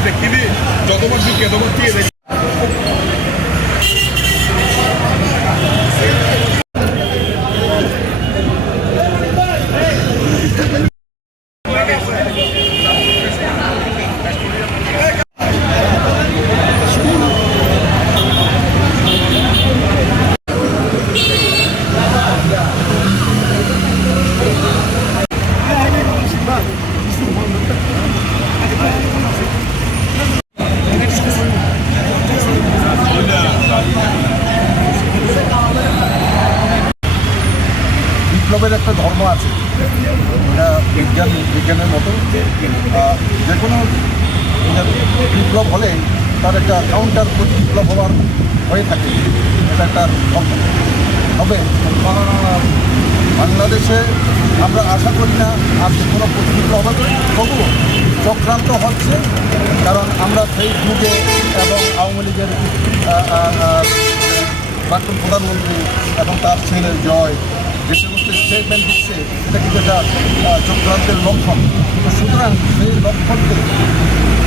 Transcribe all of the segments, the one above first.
দেখিবি যতবার তুই কেতবার দিয়ে বিপ্লবের একটা ধর্ম আছে। এটা বিজ্ঞান, বিজ্ঞানের মতো যে কোনো বিপ্লব হলে তার একটা কাউন্টার বিপ্লব হওয়ার হয়ে থাকে। এটা একটা ধর্ম। তবে বাংলাদেশে আমরা আশা করি না যে কোনো বিপ্লব হবে। তবুও চক্রান্ত হচ্ছে, কারণ আমরা ফেসবুকে এবং আওয়ামী লীগের প্রাক্তন প্রধানমন্ত্রী এবং তার ছেলে জয় যে সমস্ত স্টেটমেন্ট দিচ্ছে এটা কিন্তু একটা চক্রান্তের লক্ষণ। তো সুতরাং সেই লক্ষণকে,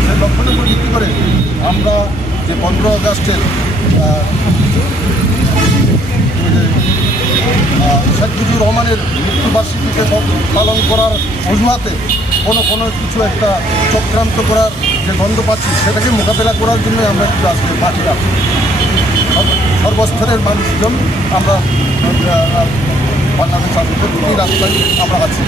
সেই লক্ষণের উপর ভিত্তি করে আমরা যে পনেরো আগস্টের শেখ মুজিবুর রহমানের মৃত্যুবার্ষিকীতে প- পালন করার অজুহাতে কোনো কোনো কিছু একটা চক্রান্ত করার যে গন্ধ পাচ্ছি, সেটাকে মোকাবেলা করার জন্য আমরা আজকে মাঠে আছি সর্বস্তরের মানুষজন আমরা আহ, দুটি রাস্তায় আমরা আছি।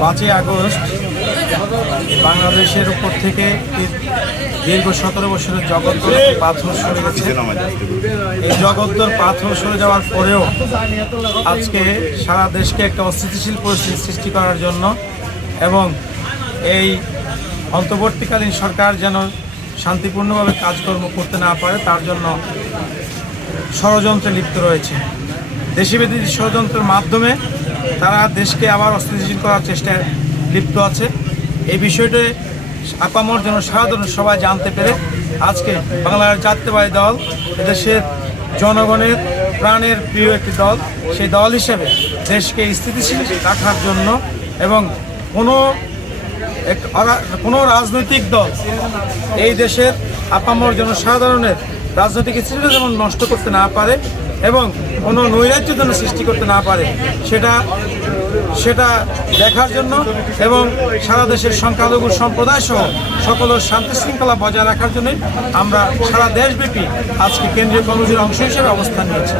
পাঁচই আগস্ট বাংলাদেশের উপর থেকে দীর্ঘ সতেরো বছরের জগদ্দল একটি পাথর সরে গেছে। এই জগদ্দর পাথর সরে যাওয়ার পরেও আজকে সারা দেশকে একটা অস্থিতিশীল পরিস্থিতি সৃষ্টি করার জন্য এবং এই অন্তর্বর্তীকালীন সরকার যেন শান্তিপূর্ণভাবে কাজকর্ম করতে না পারে, তার জন্য ষড়যন্ত্রে লিপ্ত রয়েছে। দেশিবেদী ষড়যন্ত্রের মাধ্যমে তারা দেশকে আবার অস্থিতিশীল করার চেষ্টায় লিপ্ত আছে। এই বিষয়টি আপামর যেন সাধারণ সবাই জানতে পেরে আজকে বাংলার জাতীয়বাদী দল, এদেশের জনগণের প্রাণের প্রিয় একটি দল, সেই দল হিসেবে দেশকে স্থিতিশীল রাখার জন্য এবং কোনো কোনো রাজনৈতিক দল এই দেশের আপামর জনসাধারণের রাজনৈতিক স্থিতিটা যেমন নষ্ট করতে না পারে এবং কোনো নৈরাজ্য যেন সৃষ্টি করতে না পারে, সেটা সেটা দেখার জন্য এবং সারা দেশের সংখ্যালঘু সম্প্রদায় সহ সকলের শান্তি শৃঙ্খলা বজায় রাখার জন্যই আমরা সারা দেশব্যাপী আজকে কেন্দ্রীয় কর্মসূচির অংশ হিসেবে অবস্থান নিয়েছি।